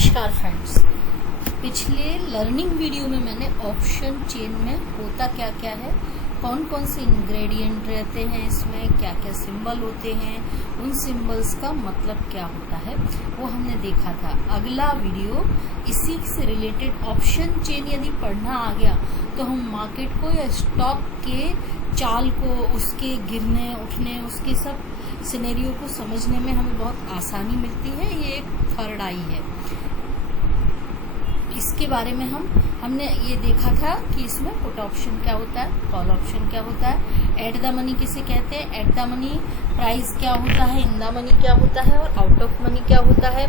नमस्कार फ्रेंड्स। पिछले learning video में मैंने ऑप्शन चेन में होता क्या क्या है, कौन कौन से इंग्रेडिएंट रहते हैं, इसमें क्या क्या सिंबल होते हैं, उन सिंबल्स का मतलब क्या होता है, वो हमने देखा था। अगला वीडियो इसी से रिलेटेड ऑप्शन चेन यदि पढ़ना आ गया तो हम मार्केट को या स्टॉक के चाल को, उसके गिरने उठने, उसके सब सिनेरियो को समझने में हमें बहुत आसानी मिलती है। ये एक थर्ड आई है, इसके बारे में हमने ये देखा था कि इसमें पुट ऑप्शन क्या होता है, कॉल ऑप्शन क्या होता है, एट द मनी किसे कहते हैं, एट द मनी प्राइस क्या होता है, इन द मनी क्या होता है और आउट ऑफ मनी क्या होता है।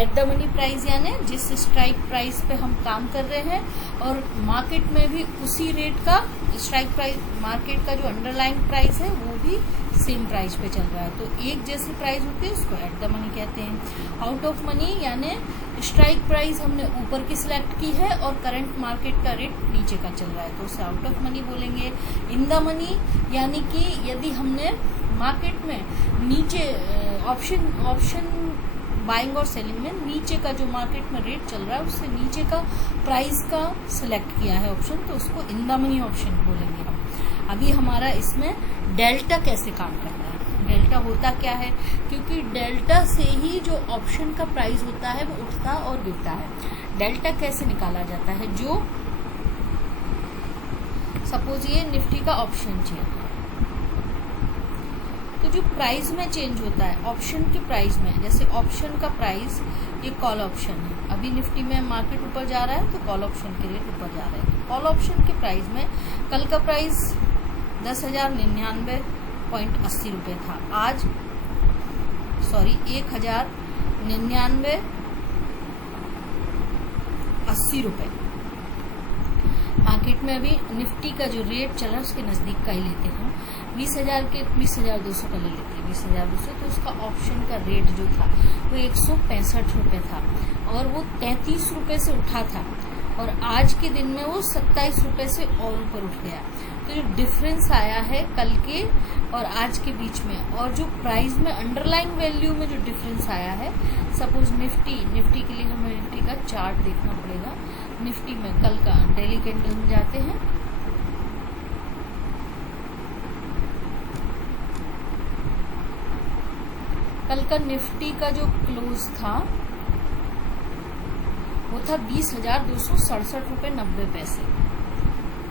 एट द मनी प्राइस यानी जिस स्ट्राइक प्राइस पे हम काम कर रहे हैं और मार्केट में भी उसी रेट का स्ट्राइक प्राइस, मार्केट का जो अंडरलाइन प्राइस है वो भी सेम प्राइस पे चल रहा है, तो एक जैसी प्राइस होती है, उसको एट द मनी कहते हैं। आउट ऑफ मनी यानी स्ट्राइक प्राइस हमने ऊपर की सिलेक्ट की है और करंट मार्केट का रेट नीचे का चल रहा है, तो उसे आउट ऑफ मनी बोलेंगे। इन द मनी यानी कि यदि हमने मार्केट में नीचे ऑप्शन बाइंग और सेलिंग में नीचे का जो मार्केट में रेट चल रहा है उससे नीचे का प्राइस का सिलेक्ट किया है ऑप्शन, तो उसको इन द मनी ऑप्शन बोलेंगे हम। अभी हमारा इसमें डेल्टा कैसे काम कर रहा है, डेल्टा होता क्या है, क्योंकि डेल्टा से ही जो ऑप्शन का प्राइस होता है वो उठता और गिरता है। डेल्टा कैसे निकाला जाता है, जो सपोज ये निफ्टी का ऑप्शन चेन, तो जो प्राइस में चेंज होता है ऑप्शन के प्राइस में, जैसे ऑप्शन का प्राइस ये कॉल ऑप्शन है, अभी निफ्टी में मार्केट ऊपर जा रहा है तो कॉल ऑप्शन के रेट ऊपर जा रहे हैं, तो कॉल ऑप्शन के प्राइस में कल का प्राइस 10,099.80 रुपये था, आज 1,099.80 रुपये। मार्केट में अभी निफ्टी का जो रेट चल रहा है उसके नजदीक का ही लेते हैं, 20,000 के 20,200 का ले लेते हैं, 20,200, तो उसका ऑप्शन का रेट जो था वो 165 रुपये था और वो 33 रुपये से उठा था और आज के दिन में वो 27 रुपये से और ऊपर उठ गया। तो जो डिफरेंस आया है कल के और आज के बीच में, और जो प्राइस में अंडरलाइन वैल्यू में जो डिफरेंस आया है, सपोज निफ्टी के लिए हमें निफ्टी का चार्ट देखना पड़ेगा। निफ्टी में कल का डेली कैंडल में जाते हैं, कल का निफ्टी का जो क्लोज था वो था 20,267 रुपये 90 पैसे।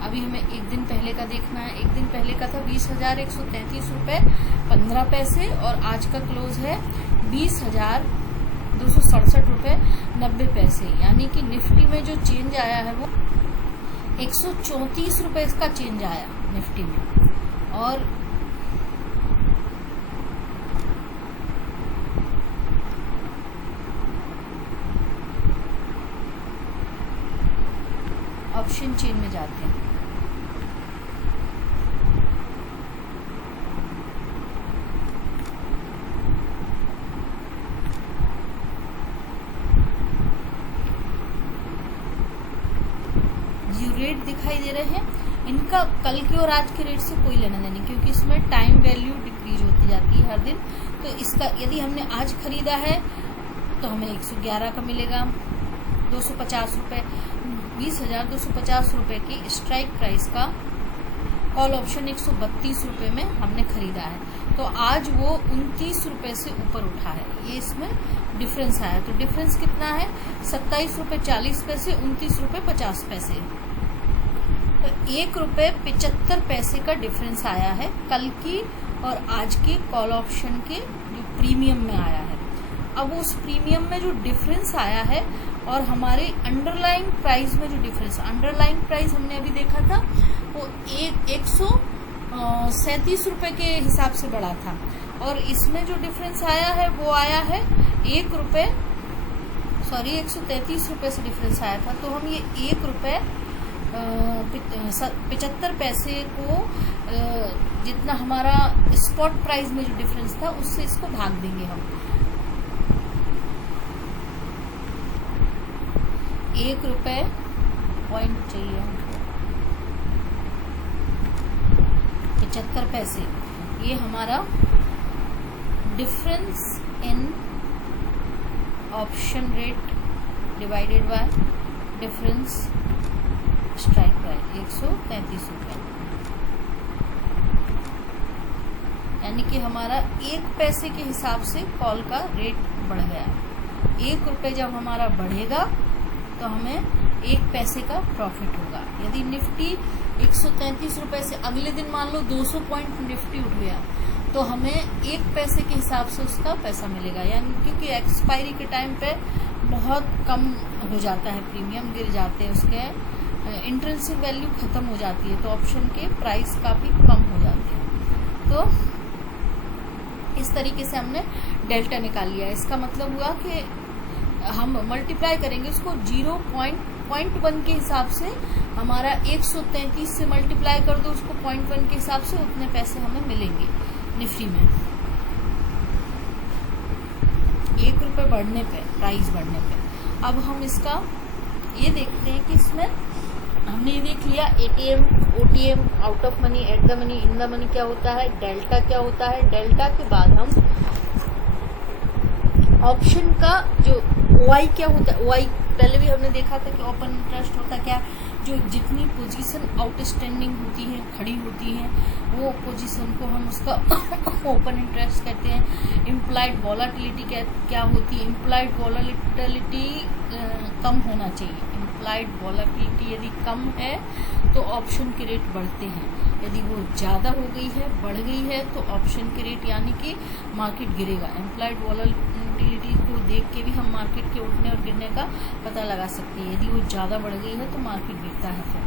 अभी हमें एक दिन पहले का देखना है, एक दिन पहले का था 20,133 रुपये 15 पैसे और आज का क्लोज है 20,267 रुपये 90 पैसे, यानी कि निफ्टी में जो चेंज आया है वो 134 रुपये का चेंज आया निफ्टी में। और ऑप्शन चेन में जाते हैं, जो रेट दिखाई दे रहे हैं इनका कल के और आज के रेट से कोई लेना देना नहीं, क्योंकि इसमें टाइम वैल्यू डिक्रीज होती जाती है हर दिन। तो इसका यदि हमने आज खरीदा है तो हमें 111 का मिलेगा, 250 रुपये, 20,250 रुपये की स्ट्राइक प्राइस का कॉल ऑप्शन 132 रुपये में हमने खरीदा है, तो आज वो 29 रुपये से ऊपर उठा है, ये इसमें डिफरेंस आया। तो डिफरेंस कितना है, 27 रुपये 40 पैसे, 29 रुपये 50 पैसे, तो 1 रुपये 75 पैसे का डिफरेंस आया है कल की और आज के कॉल ऑप्शन के जो प्रीमियम में आया है। अब उस प्रीमियम में जो डिफरेंस आया है और हमारे अंडरलाइन प्राइस में जो डिफरेंस, अंडरलाइन प्राइस हमने अभी देखा था वो 137 रुपये के हिसाब से बढ़ा था और इसमें जो डिफरेंस आया है वो आया है 133 रुपये से डिफरेंस आया था। तो हम ये 1 रुपये 75 पैसे को जितना हमारा स्पॉट प्राइस में जो डिफरेंस था उससे इसको भाग देंगे हम। 1 रुपये पॉइंट चाहिए हमको 75 पैसे, ये हमारा difference in option rate divided by difference strike price 133 रुपये, यानी कि हमारा 1 पैसे के हिसाब से कॉल का रेट बढ़ गया। 1 रुपये जब हमारा बढ़ेगा तो हमें 1 पैसे का प्रॉफिट होगा। यदि निफ्टी 133 रुपये से अगले दिन मान लो 200 पॉइंट निफ्टी उठ गया तो हमें 1 पैसे के हिसाब से उसका पैसा मिलेगा, यानी क्योंकि एक्सपायरी के टाइम पे बहुत कम हो जाता है, प्रीमियम गिर जाते हैं, उसके इंट्रिंसिक वैल्यू खत्म हो जाती है, तो ऑप्शन के प्राइस काफी कम हो जाते हैं। तो इस तरीके से हमने डेल्टा निकाल लिया। इसका मतलब हुआ कि हम मल्टीप्लाई करेंगे उसको 0.1 के हिसाब से, हमारा 133 से मल्टीप्लाई कर दो उसको 0.1 के हिसाब से, उतने पैसे हमें मिलेंगे निफ्टी में 1 रुपये बढ़ने पे, प्राइस बढ़ने पे। अब हम इसका ये देखते हैं कि इसमें हमने ये देख लिया ATM, OTM, out of money, at the money, in the money क्या होता है, डेल्टा क्या होता है। डेल्टा के बाद हम ऑप्शन का जो ओआई क्या होता है, ओआई पहले भी हमने देखा था कि ओपन इंटरेस्ट होता क्या, जो जितनी पोजीशन आउटस्टैंडिंग होती है, खड़ी होती है, वो पोजीशन को हम उसका ओपन इंटरेस्ट कहते हैं। इम्प्लाइड वॉलेटिलिटी क्या होती है, इम्प्लाइड वॉलेटिलिटी कम होना चाहिए। इम्प्लाइड वॉलेटिलिटी यदि कम है तो ऑप्शन के रेट बढ़ते हैं, यदि वो ज़्यादा हो गई है, बढ़ गई है, तो ऑप्शन के रेट यानी कि मार्केट गिरेगा। इम्प्लाइड वॉलेटिलिटी को देख के भी हम मार्केट के उठने और गिरने का पता लगा सकते हैं। यदि वो ज़्यादा बढ़ गई है तो मार्केट गिरता है। फिर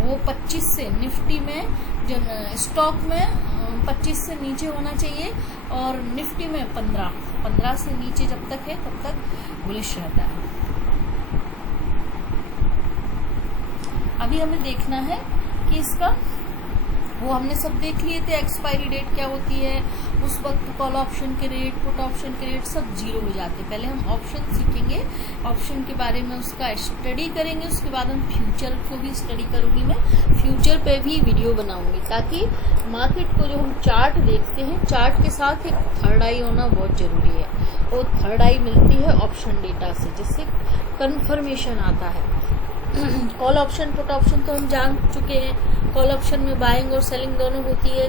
वो 25 से निफ्टी में, जब स्टॉक में 25 से नीचे होना चाहिए और निफ्टी में 15 से नीचे जब तक है तब तक बुलिश रहता है। अभी हमें देखना है कि इसका वो हमने सब देख लिए थे, एक्सपायरी डेट क्या होती है, उस वक्त कॉल ऑप्शन के रेट, पुट ऑप्शन के रेट सब जीरो हो जाते हैं। पहले हम ऑप्शन सीखेंगे, ऑप्शन के बारे में उसका स्टडी करेंगे, उसके बाद हम फ्यूचर को भी स्टडी करूंगी। मैं फ्यूचर पे भी वीडियो बनाऊंगी ताकि मार्केट को जो हम चार्ट देखते हैं, चार्ट के साथ एक थर्ड आई होना बहुत जरूरी है। और थर्ड आई मिलती है ऑप्शन डेटा से, जिससे कंफर्मेशन आता है। कॉल ऑप्शन, पुट ऑप्शन तो हम जान चुके हैं। कॉल ऑप्शन में बाइंग और सेलिंग दोनों होती है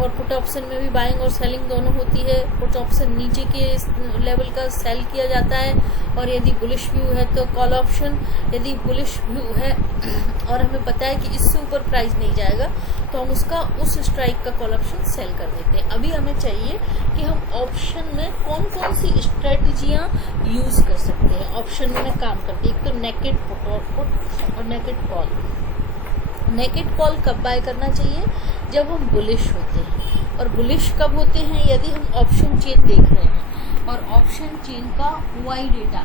और पुट ऑप्शन में भी बाइंग और सेलिंग दोनों होती है। पुट ऑप्शन नीचे के लेवल का सेल किया जाता है और यदि बुलिश व्यू है तो कॉल ऑप्शन, यदि बुलिश व्यू है और हमें पता है कि इससे ऊपर प्राइस नहीं जाएगा तो हम उसका उस स्ट्राइक का कॉल ऑप्शन सेल कर देते हैं। अभी हमें चाहिए कि हम ऑप्शन में कौन कौन सी स्ट्रेटजियां यूज कर सकते हैं, ऑप्शन में काम करते हैं। एक तो नेकेड पुट और नेकेड कॉल। नेकेड कॉल कब बाय करना चाहिए, जब हम बुलिश होते हैं। और बुलिश कब होते हैं, यदि हम ऑप्शन चेन देख रहे हैं और ऑप्शन चेन का ओआई डेटा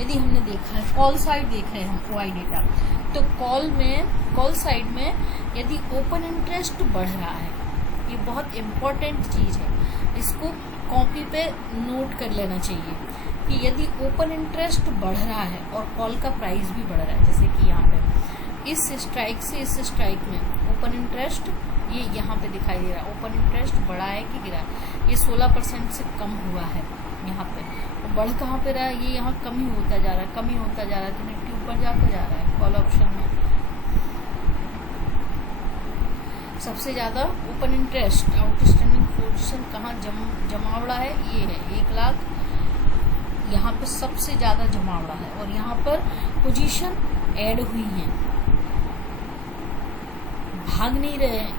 यदि हमने देखा है, कॉल साइड देख रहे हैं हम ओआई डेटा, तो कॉल साइड में यदि ओपन इंटरेस्ट बढ़ रहा है, ये बहुत इम्पोर्टेंट चीज है, इसको कॉपी पे नोट कर लेना चाहिए कि यदि ओपन इंटरेस्ट बढ़ रहा है और कॉल का प्राइस भी बढ़ रहा है, जैसे कि यहाँ पे इस स्ट्राइक से इस स्ट्राइक में ओपन इंटरेस्ट ये यहाँ पे दिखाई दे रहा है, ओपन इंटरेस्ट बढ़ा है कि गिरा है, ये 16% से कम हुआ है यहाँ पे। तो बढ़ कहाँ पे रहा है, ये यहाँ कम ही होता जा रहा है, कम ही होता जा रहा है, तो निफ्टी ऊपर जाता जा रहा है। कॉल ऑप्शन में सबसे ज्यादा ओपन इंटरेस्ट आउटस्टैंडिंग पोजीशन कहाँ जमावड़ा है, ये है 1 लाख, यहाँ पे सबसे ज्यादा जमावड़ा है और यहाँ पर पोजीशन ऐड हुई है, भाग नहीं रहे हैं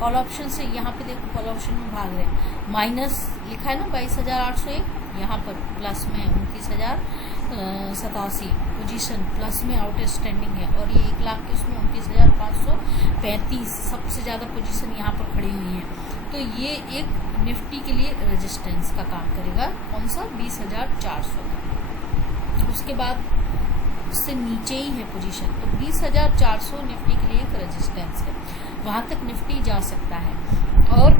कॉल ऑप्शन से। यहाँ पे देखो कॉल ऑप्शन में भाग रहे हैं, माइनस लिखा है ना 22,801, यहाँ पर प्लस में 29,087 पोजीशन प्लस में आउटस्टैंडिंग है और ये 1 लाख के उसमें 29,535 सबसे ज्यादा पोजीशन यहाँ पर खड़ी हुई है। तो ये एक निफ्टी के लिए रेजिस्टेंस का काम करेगा, कौन सा 20,400 का। उसके बाद उससे नीचे ही है पोजीशन, तो 20,400 निफ्टी के लिए एक रेजिस्टेंस है, वहां तक निफ्टी जा सकता है। और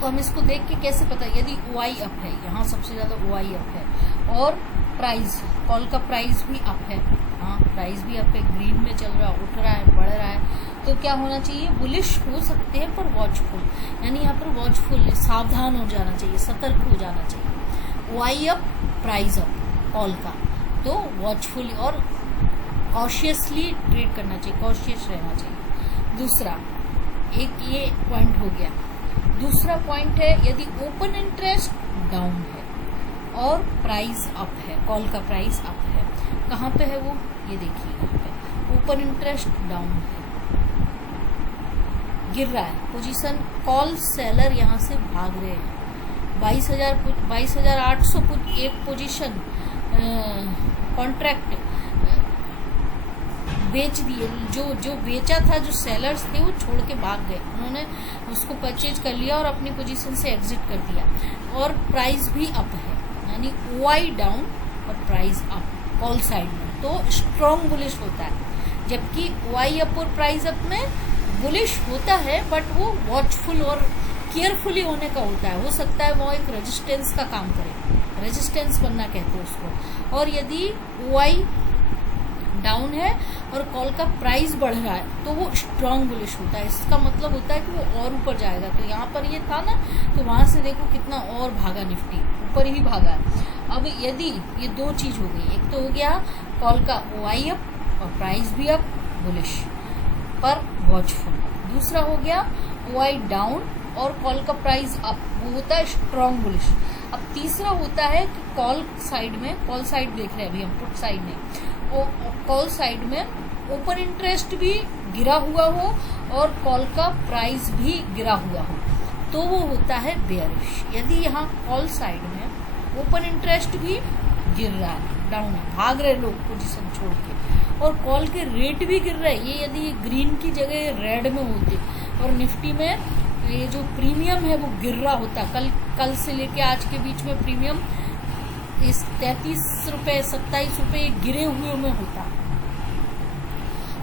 तो हम इसको देख के कैसे पता, यदि ओआई अप है, यहाँ सबसे ज्यादा ओआई अप है और प्राइस, कॉल का प्राइस भी अप है, हाँ प्राइस भी अप है, ग्रीन में चल रहा है, उठ रहा है, बढ़ रहा है, तो क्या होना चाहिए, बुलिश हो सकते हैं पर वॉचफुल, यानी यहाँ पर वॉचफुल सावधान हो जाना चाहिए, सतर्क हो जाना चाहिए। OI up, price up call का, तो वॉचफुल और कॉशियसली ट्रेड करना चाहिए, कॉशियस रहना चाहिए। दूसरा एक ये पॉइंट हो गया। दूसरा पॉइंट है यदि ओपन इंटरेस्ट डाउन है और प्राइस अप है, कॉल का प्राइस अप है, कहाँ पे है वो, ये देखिए यहाँ पे ओपन इंटरेस्ट डाउन है, गिर रहा है पोजीशन, कॉल सेलर यहाँ से भाग रहे हैं, 22,800 एक पोजीशन कॉन्ट्रैक्ट बेच दिए, जो बेचा था, जो सेलर्स थे वो छोड़ के भाग गए, उन्होंने उसको परचेज कर लिया और अपनी पोजीशन से एग्जिट कर दिया, और प्राइस भी अप है, यानी OI डाउन और प्राइस अप कॉल साइड में, तो स्ट्रॉन्ग बुलिश होता है। जबकि OI अप और प्राइस अप में बुलिश होता है बट वो वॉचफुल और केयरफुली होने का होता है। हो सकता है वो एक रेजिस्टेंस का काम करे, रेजिस्टेंस बनना कहते हैं उसको। और यदि OI डाउन है और कॉल का प्राइस बढ़ रहा है तो वो स्ट्रॉन्ग बुलिश होता है, इसका मतलब होता है कि वो और ऊपर जाएगा। तो यहाँ पर ये था ना, तो वहां से देखो कितना और भागा, निफ्टी ऊपर ही भागा है। अब यदि ये दो चीज हो गई, एक तो हो गया कॉल का OI अप और प्राइस भी अप, बुलिश पर वॉचफुल। दूसरा हो गया OI डाउन और कॉल का प्राइस अप, वो होता है स्ट्रॉन्ग बुलिश। अब तीसरा होता है कि कॉल साइड में, कॉल साइड देख रहे हैं अभी हम, पुट साइड में, कॉल साइड में ओपन इंटरेस्ट भी गिरा हुआ हो और कॉल का प्राइस भी गिरा हुआ हो, तो वो होता है बेयरिश। यदि यहाँ कॉल साइड में ओपन इंटरेस्ट भी गिर रहा है, डाउन है, भाग रहे लोग पोजीशन छोड़ के, और कॉल के रेट भी गिर रहे हैं, ये यदि ग्रीन की जगह रेड में होते और निफ्टी में ये जो प्रीमियम है वो गिर रहा होता, कल से लेके आज के बीच में प्रीमियम इस 33 रुपए 27 रुपए गिरे हुए में होता,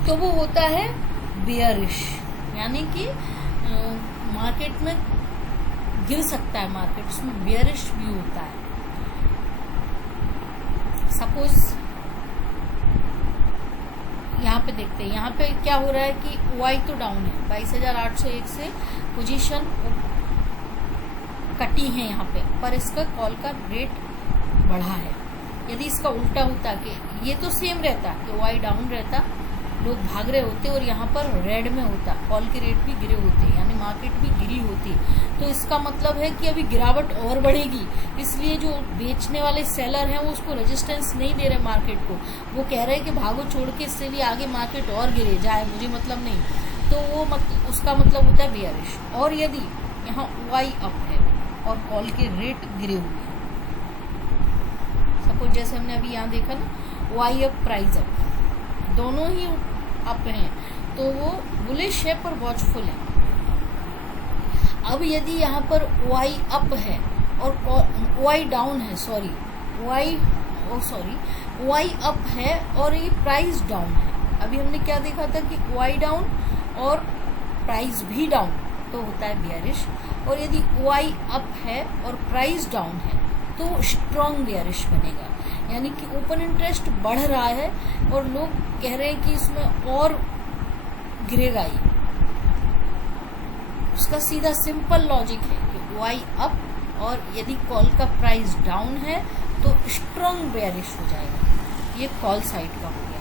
तो वो होता है बेयरिश, यानी कि मार्केट में गिर सकता है मार्केट, उसमें बेयरिश भी होता है। सपोज यहाँ पे देखते हैं, यहाँ पे क्या हो रहा है कि OI तो डाउन है, 22,801 से पोजीशन कटी है यहाँ पे, पर इसका कॉल का रेट बढ़ा है। यदि इसका उल्टा होता कि ये तो सेम रहता कि OI डाउन रहता, लोग भाग रहे होते और यहाँ पर रेड में होता, कॉल के रेट भी गिरे होते, यानी मार्केट भी गिरी होती, तो इसका मतलब है कि अभी गिरावट और बढ़ेगी। इसलिए जो बेचने वाले सेलर हैं वो उसको रेजिस्टेंस नहीं दे रहे मार्केट को, वो कह रहे हैं कि भागो छोड़ के, इससे भी आगे मार्केट और गिरे जाए, मुझे मतलब नहीं, तो वो उसका मतलब होता है बेयरिश। और यदि यहाँ OI अप है और कॉल के रेट गिरे हुए हैं, सपोज जैसे हमने अभी यहाँ देखा ना, OI अप प्राइस अप, दोनों ही अप हैं, तो वो बुलिश है पर वॉचफुल है। अब यदि यहाँ पर OI अप है और OI डाउन है, OI अप है और ये प्राइस डाउन है। अभी हमने क्या देखा था कि OI डाउन और प्राइस भी डाउन, तो होता है बेयरिश। और यदि OI अप है और प्राइस डाउन है तो स्ट्रॉन्ग बेयरिश बनेगा, यानी कि ओपन इंटरेस्ट बढ़ रहा है और लोग कह रहे हैं कि इसमें और गिरेगा ही। उसका सीधा सिंपल लॉजिक है कि OI अप और यदि कॉल का प्राइस डाउन है तो स्ट्रॉन्ग बेयरिश हो जाएगा। ये कॉल साइड का हो गया।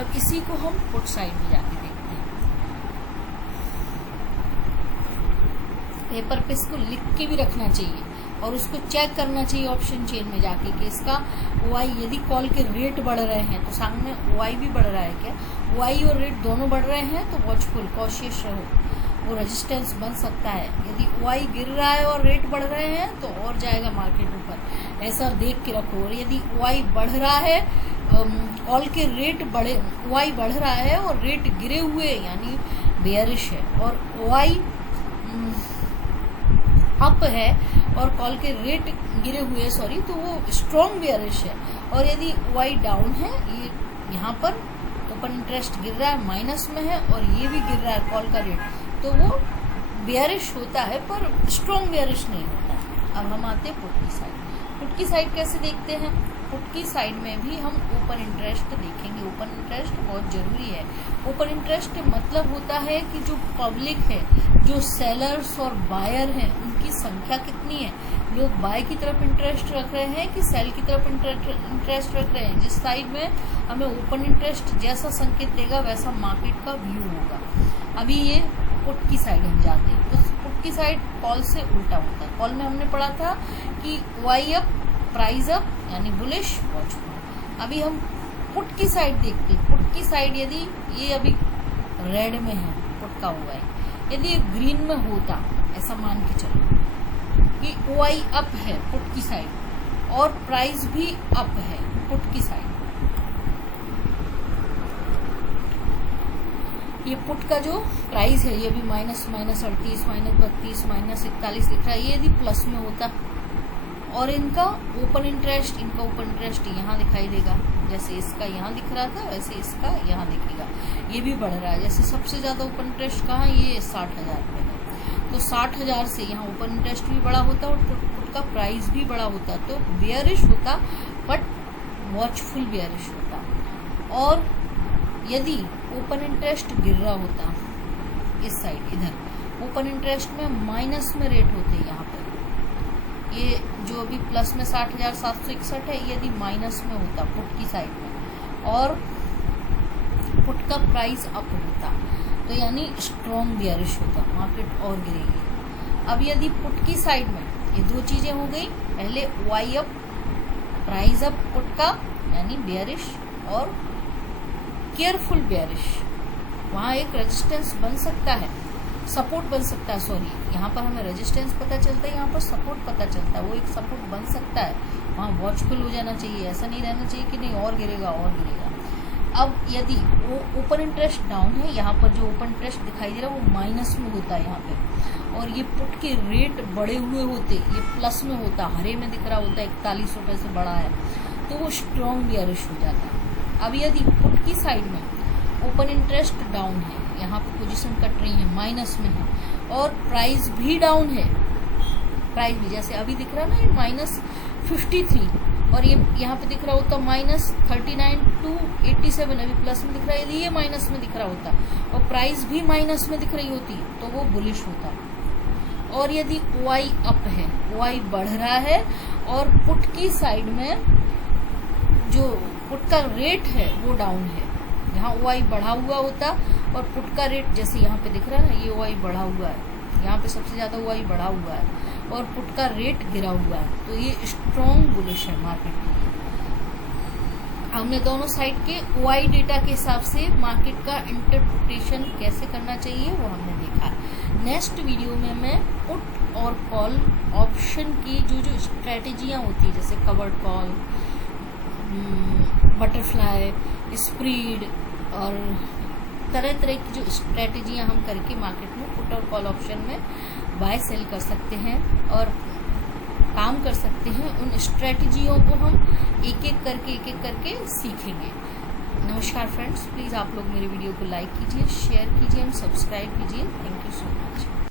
अब इसी को हम पुट साइड में जाके देखते हैं। पेपर पे इसको लिख के भी रखना चाहिए और उसको चेक करना चाहिए ऑप्शन चेन में जाके कि इसका OI, यदि कॉल के रेट बढ़ रहे हैं तो सामने OI भी बढ़ रहा है क्या, OI और रेट दोनों बढ़ रहे हैं तो वॉचफुल, कॉशियस रहो, वो रेजिस्टेंस बन सकता है। यदि OI गिर रहा है और रेट बढ़ रहे हैं तो और जाएगा मार्केट ऊपर, ऐसा देख के रखो। और यदि OI बढ़ रहा है, कॉल के रेट बढ़े, OI बढ़ रहा है और रेट गिरे हुए यानी बेयरिश है, और OI अप है और कॉल के रेट गिरे हुए तो वो स्ट्रॉन्ग बेयरिश है। और यदि OI डाउन है, ये यहाँ पर ओपन इंटरेस्ट गिर रहा है, माइनस में है, और ये भी गिर रहा है कॉल का रेट, तो वो बेयरिश होता है पर स्ट्रॉन्ग बेयरिश नहीं होता। अब हम आते हैं पुट की साइड। पुट की साइड कैसे देखते हैं, पुट की साइड में भी हम ओपन इंटरेस्ट देखेंगे। ओपन इंटरेस्ट बहुत जरूरी है। ओपन इंटरेस्ट मतलब होता है कि जो पब्लिक है, जो सेलर्स और बायर हैं, उनकी संख्या कितनी है। लोग बाय की तरफ इंटरेस्ट रख रहे हैं कि सेल की तरफ इंटरेस्ट रख रहे हैं। जिस साइड में हमें ओपन इंटरेस्ट जैसा संकेत देगा वैसा मार्केट का व्यू होगा। अभी ये पुट की साइड हम जाते हैं। उस पुट की साइड कॉल से उल्टा होता है। कॉल में हमने पढ़ा था कि वाई अप, प्राइस अप यानी बुलिश, वॉचफुल। अभी हम पुट की साइड देखते हैं। पुट की साइड यदि ये अभी रेड में है, पुट का हुआ है, यदि ये ग्रीन में होता, ऐसा मान के चलो कि वाई अप है पुट की साइड और प्राइस भी अप है पुट की साइड। ये पुट का जो प्राइस है ये भी -38, -32, -41 दिख रहा है। ये यदि प्लस में होता और इनका ओपन इंटरेस्ट यहाँ दिखाई देगा। जैसे इसका यहाँ दिख रहा था वैसे इसका यहाँ दिखेगा। ये भी बढ़ रहा है। जैसे सबसे ज्यादा ओपन इंटरेस्ट कहाँ, ये 60,000 पे है। तो 60,000 से यहाँ ओपन इंटरेस्ट भी बड़ा होता और पुट का प्राइस भी बड़ा होता, तो बेयरिश होता बट वॉचफुल बेयरिश होता। और यदि ओपन इंटरेस्ट गिर रहा होता इस साइड, इधर ओपन इंटरेस्ट में माइनस में रेट होते यहाँ पर, ये जो अभी प्लस में 60,761 है, यदि माइनस में होता पुट की साइड में और पुट का प्राइस अप होता, तो यानी स्ट्रॉन्ग बियरिश होता, मार्केट और गिरेगी। अब यदि पुट की साइड में ये दो चीजें हो गई, पहले Y up, price up put का यानी बियरिश, और केयरफुल बियरिश, वहां एक रेजिस्टेंस बन सकता है, सपोर्ट बन सकता है। सॉरी, यहाँ पर हमें रेजिस्टेंस पता चलता है, यहाँ पर सपोर्ट पता चलता है। वो एक सपोर्ट बन सकता है, वहाँ वॉचफुल हो जाना चाहिए। ऐसा नहीं रहना चाहिए कि नहीं और गिरेगा और गिरेगा। अब यदि वो ओपन इंटरेस्ट डाउन है, यहाँ पर जो ओपन इंटरेस्ट दिखाई दे रहा है वो माइनस में होता है यहाँ पे, और ये पुट के रेट बढ़े हुए होते, ये प्लस में होता, हरे में दिख रहा होता, 41 रुपए से बढ़ा है, तो वो स्ट्रॉन्ग बियरिश हो जाता है। अब यदि पुट की साइड में ओपन इंटरेस्ट डाउन है, यहाँ पे पोजीशन कट रही है, माइनस में है, और प्राइस भी डाउन है, प्राइस भी जैसे अभी दिख रहा है ना, ये -53, और ये यहाँ पे दिख रहा होता -39 to 87, अभी प्लस में दिख रहा है। यदि ये माइनस में दिख रहा होता और प्राइस भी माइनस में दिख रही होती तो वो बुलिश होता। और यदि वाई अप है, वाई बढ़ रहा है, और पुट की साइड में जो पुट का रेट है वो डाउन है, यहाँ वाई बढ़ा हुआ होता और पुट का रेट जैसे यहाँ पे दिख रहा है ना, ये वाई बढ़ा हुआ है, यहाँ पे सबसे ज्यादा वाई बढ़ा हुआ है और पुट का रेट गिरा हुआ है, तो ये स्ट्रॉन्ग बुलिश है मार्केट के लिए। हमने दोनों साइड के वाई डेटा के हिसाब से मार्केट का इंटरप्रिटेशन कैसे करना चाहिए वो हमने देखा। नेक्स्ट वीडियो में मैं पुट और कॉल ऑप्शन की जो स्ट्रेटेजियां होती है, जैसे कवर्ड कॉल, बटरफ्लाई, स्प्रीड और तरह तरह की जो स्ट्रेटेजियां हम करके मार्केट में पुट और कॉल ऑप्शन में बाय सेल कर सकते हैं और काम कर सकते हैं, उन स्ट्रेटेजियों को हम एक एक करके सीखेंगे। नमस्कार फ्रेंड्स, प्लीज आप लोग मेरे वीडियो को लाइक कीजिए, शेयर कीजिए एंड सब्सक्राइब कीजिए। Thank you so much.